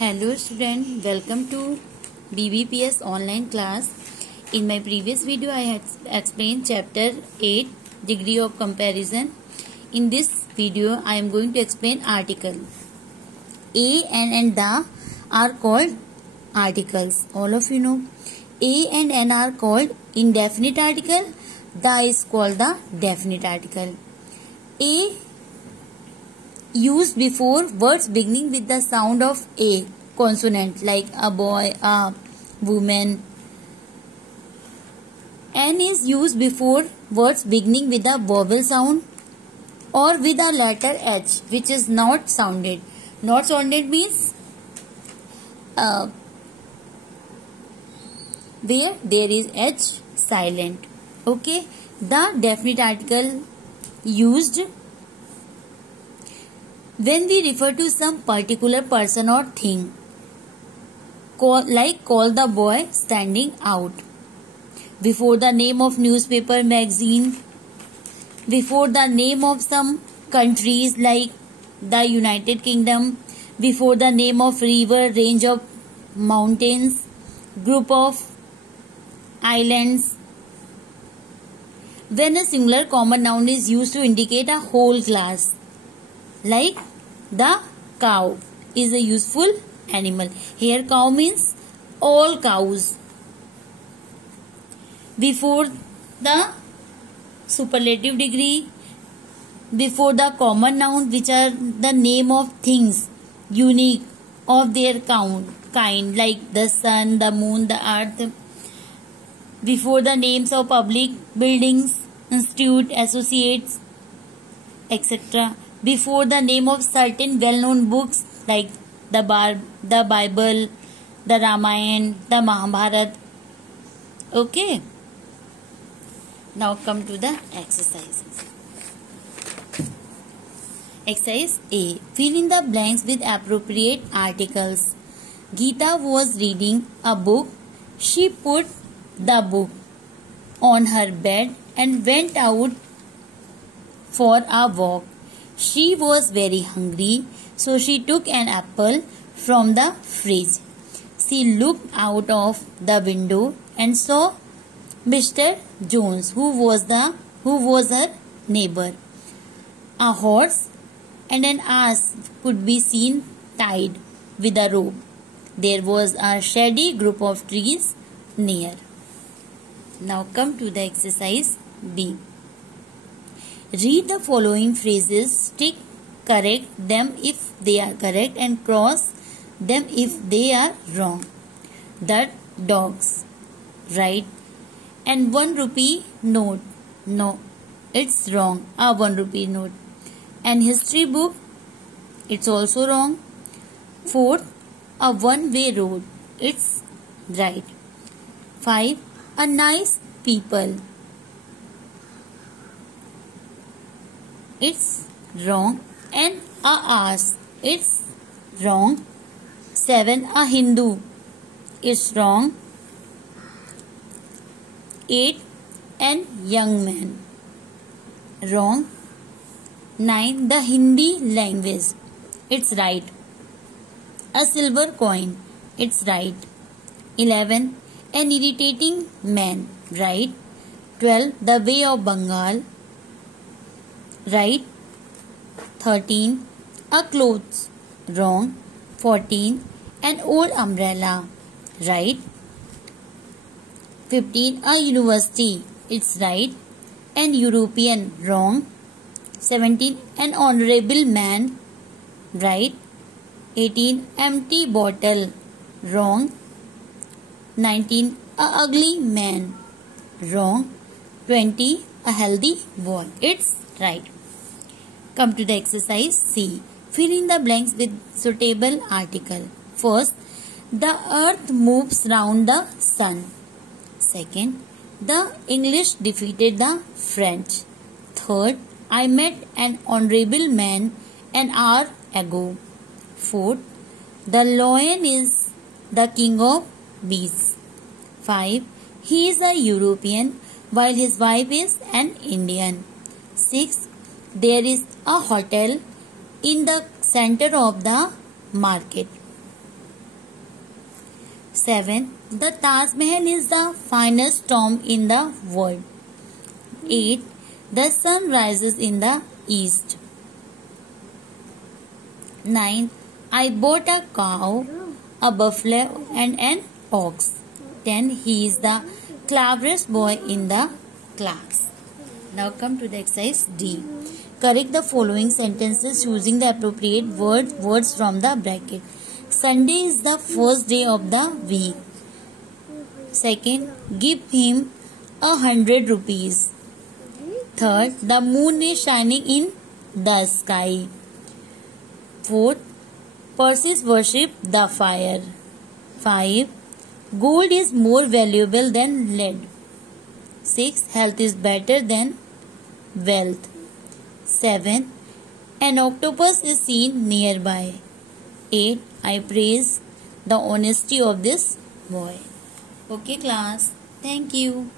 Hello student, welcome to BBPS online class. In my previous video I had explained chapter 8 degree of comparison. In this video I am going to explain article. A and the are called articles. All of you know A and N are called indefinite article. The is called the definite article. A used before words beginning with the sound of A consonant like a boy, a woman. N is used before words beginning with a vowel sound or with a letter H which is not sounded. Not sounded means where there is H silent. Okay. The definite article used when we refer to some particular person or thing, call the boy standing out. Before the name of newspaper, magazine, before the name of some countries like the United Kingdom, before the name of river, range of mountains, group of islands. When a singular common noun is used to indicate a whole class, like the cow is a useful animal. Here cow means all cows. Before the superlative degree, before the common noun which are the name of things unique of their kind like the sun, the moon, the earth. Before the names of public buildings, institute, associates, etc. Before the name of certain well-known books like the Bible, the Ramayana, the Mahabharata. Okay. Now come to the exercises. Exercise A. Fill in the blanks with appropriate articles. Geeta was reading a book. She put the book on her bed and went out for a walk. She was very hungry, so she took an apple from the fridge. She looked out of the window and saw Mr. Jones, who was her neighbor. A horse and an ass could be seen tied with a rope. There was a shady group of trees near. Now come to the exercise B. Read the following phrases, tick correct them if they are correct and cross them if they are wrong. The dogs, right? And 1 rupee note, no, it's wrong, a 1 rupee note. And history book, it's also wrong. 4, a one-way road, it's right. 5, a nice people, it's wrong. And a ass, it's wrong. 7, a Hindu, it's wrong. 8, an young man, wrong. 9, the Hindi language, it's right. A silver coin, it's right. 11, an irritating man, right. 12, the way of Bengal, right. 13, a clothes, wrong. 14, an old umbrella, right. 15, a university, it's right. An European, wrong. 17, an honorable man, right. 18, empty bottle, wrong. 19, a ugly man, wrong. 20, a healthy boy, it's right. Come to the exercise C. Fill in the blanks with suitable article. First, the earth moves round the sun. Second, the English defeated the French. Third, I met an honorable man an hour ago. Fourth, the lion is the king of beasts. 5, he is a European while his wife is an Indian. 6, there is a hotel in the center of the market. 7. The Taj Mahal is the finest tomb in the world. 8. The sun rises in the east. 9. I bought a cow, a buffalo and an ox. 10. He is the cleverest boy in the class. Now come to the exercise D. Correct the following sentences using the appropriate words from the bracket. Sunday is the first day of the week. Second, give him 100 rupees. Third, the moon is shining in the sky. Fourth, Perseus worshipped the fire. 5. Gold is more valuable than lead. 6. Health is better than wealth. 7. An octopus is seen nearby. 8. I praise the honesty of this boy. Okay class, thank you.